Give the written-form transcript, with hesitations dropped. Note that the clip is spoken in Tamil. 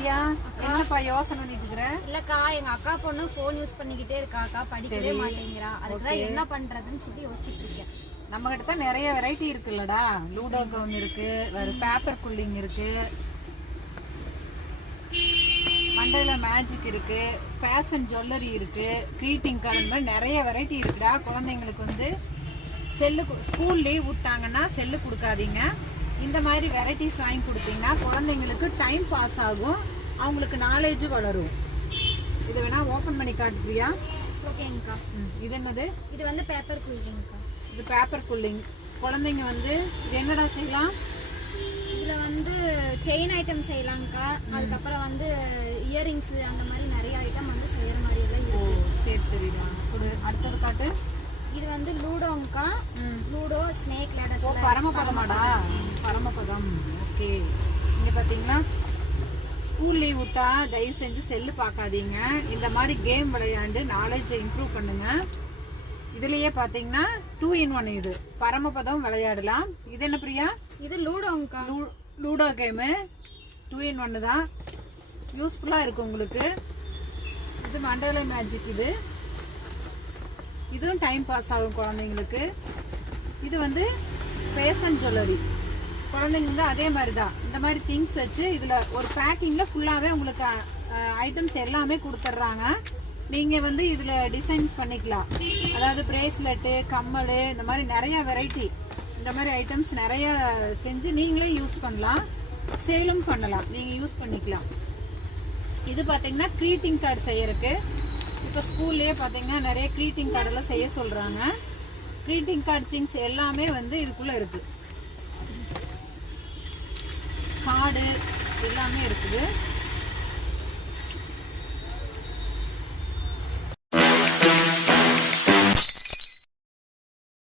பிரியா என்னப்பா யோசனை பண்ணிட்டு இருக்கற? இல்லக்கா எங்க அக்கா பொண்ணு போன் யூஸ் பண்ணிக்கிட்டே இருக்காக்கா, படிக்கவே மாட்டேங்கிறா. அதுக்குதான் என்ன பண்றதுன்னு சொல்லி யோசிச்சுட்டு இருக்கேன். நம்ம கிட்ட தான் நிறைய வெரைட்டி இருக்குல்லடா. லூடோ கேம் இருக்கு, வேற பேப்பர் புல்லிங் இருக்கு, மண்டல மேஜிக் இருக்கு, ஃபேஷன் ஜுவல்லரி இருக்கு, கிரீட்டிங் கார்டு, இந்த மாதிரி நிறைய வெரைட்டி இருக்குடா. குழந்தைங்களுக்கு வந்து செல்லு ஸ்கூல் லீவ் விட்டாங்கன்னா செல்லு கொடுக்காதீங்க. இந்த மாதிரி வெரைட்டிஸ் வாங்கி கொடுத்தீங்கன்னா குழந்தைங்களுக்கு டைம் பாஸ் ஆகும், அவங்களுக்கு நாலேஜ் வளரும். இதை வேணா ஓபன் பண்ணி காட்டுறியா? ஓகேங்கக்கா. இது என்னது? இது வந்து பேப்பர் கூலிங்க்கா. இது பேப்பர் புல்லிங். குழந்தைங்க வந்து இது என்னடா செய்யலாம்? இதுல வந்து செயின் ஐட்டம் செய்யலாம்க்கா. அதுக்கப்புறம் வந்து இயரிங்ஸ் அந்த மாதிரி நிறைய ஐட்டம் வந்து செய்யற மாதிரி எல்லாம் இருக்கு. சரி சரிடா, கொடு. அடுத்தது காட்டு. இது வந்து லூடோங்கக்கா. Ludo, snake ladders. ஓ, பரமபதமாடா? பரமபதம். ஓகே. இங்க பாத்தீங்களா, ஸ்கூல் லீவ் விட்டா தயவு செஞ்சு செல்லு பார்க்காதீங்க. இந்த மாதிரி கேம் விளையாண்டு நாலேஜை இம்ப்ரூவ் பண்ணுங்க. இதுலயே பாத்தீங்கன்னா 2 in 1. இது பரமபதம் விளையாடலாம். இது என்ன பிரியா? இது லூடோங்கக்கா. லூடோ கேமு 2 in 1 தான். யூஸ்ஃபுல்லா இருக்கு உங்களுக்கு. இது மண்டல மேஜிக். இதுவும் டைம் பாஸ் ஆகும் குழந்தைங்களுக்கு. இது வந்து ஃபேஷன் ஜுவல்லரி. குழந்தைங்க வந்து அதே மாதிரி தான் இந்த மாதிரி திங்ஸ் வச்சு இதுல ஒரு பேக்கிங்ல ஃபுல்லாவே உங்களுக்கு ஐட்டம்ஸ் எல்லாமே கொடுத்துட்றாங்க. நீங்க வந்து இதுல டிசைன்ஸ் பண்ணிக்கலாம். அதாவது பிரேஸ்லெட்டு, கம்மல், இந்த மாதிரி நிறைய வெரைட்டி, இந்த மாதிரி ஐட்டம்ஸ் நிறைய செஞ்சு நீங்களே யூஸ் பண்ணலாம், சேலும் பண்ணலாம், நீங்க யூஸ் பண்ணிக்கலாம். இது பாத்தீங்கன்னா கிரீட்டிங் கார்டு செய்யறதுக்கு. இப்போ ஸ்கூல்லேயே பார்த்தீங்கன்னா நிறைய கிரீட்டிங் கார்டெல்லாம் செய்ய சொல்கிறாங்க. கிரீட்டிங் கார்டு திங்ஸ் எல்லாமே வந்து இதுக்குள்ளே இருக்குது. கார்டு எல்லாமே இருக்குது.